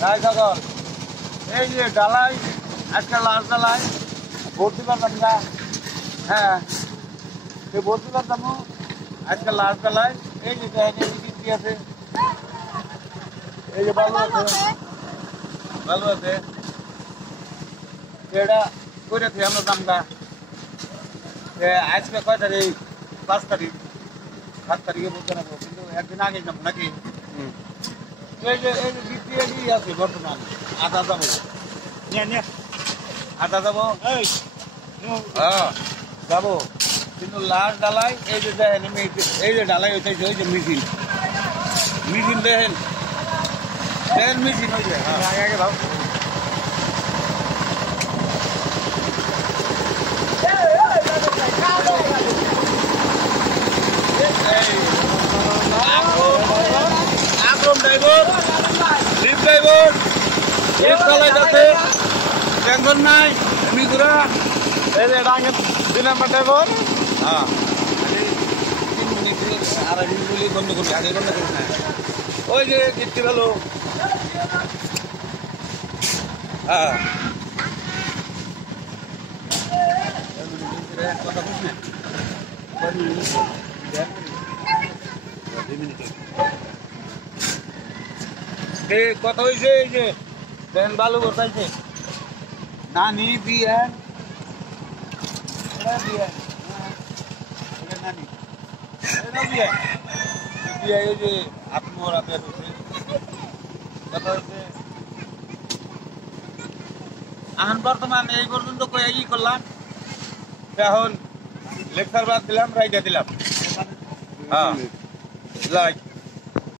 তাই সকল এই যে ডালাই আজকে লাস্ট ডালাই ভর্তি পারতাম না। হ্যাঁ সে ভর্তি পারতাম আজকে লাস্ট ডালাই। এই যে কি আছে, এই যে বালু আছে, বালু আছে, এটা করেছি আমরা দামটা। আজকে কয় তারিখ? 5 তারিখ। 7 তারিখে বলতে নেবো, কিন্তু একদিন আগে যাবো নাকি। এই যে বিক্রি আছে বর্তমান আটা যাবো, আটা যাবো, হ্যাঁ যাবো, কিন্তু লাস্ট ডালাই এই যে দেখেন, এই যে ডালাই হইতে ওই যে মিছিল মিছিল দেখেন, দেখেন মিছিল হয়েছে। আগে আগে ভাব ড্রাইভার, লিফট ড্রাইভার, লিফট চালাই যাচ্ছে, টেনশন নাই। মিগুরা এই যে ডাঙের 2 নম্বর ড্রাইভার। হ্যাঁ 3 মিনিট আর মিনিট বন্ধ করবি, আগে বন্ধ করবি না। ওই যে গিফটি ভালো। হ্যাঁ কথা বুঝ না, কথা হয়েছে। এই যে দেন বালু বসাইছে নানি বিয়ান, বিয়ান নানি বিয়ান বিয়া, এই যে আত্মহরা পেট হচ্ছে। কথা হচ্ছে এখন বর্তমান এই পর্যন্ত ই করলাম, এখন লেকচার বাদ দিলাম, রাইডা দিলাম। হ্যাঁ লাইক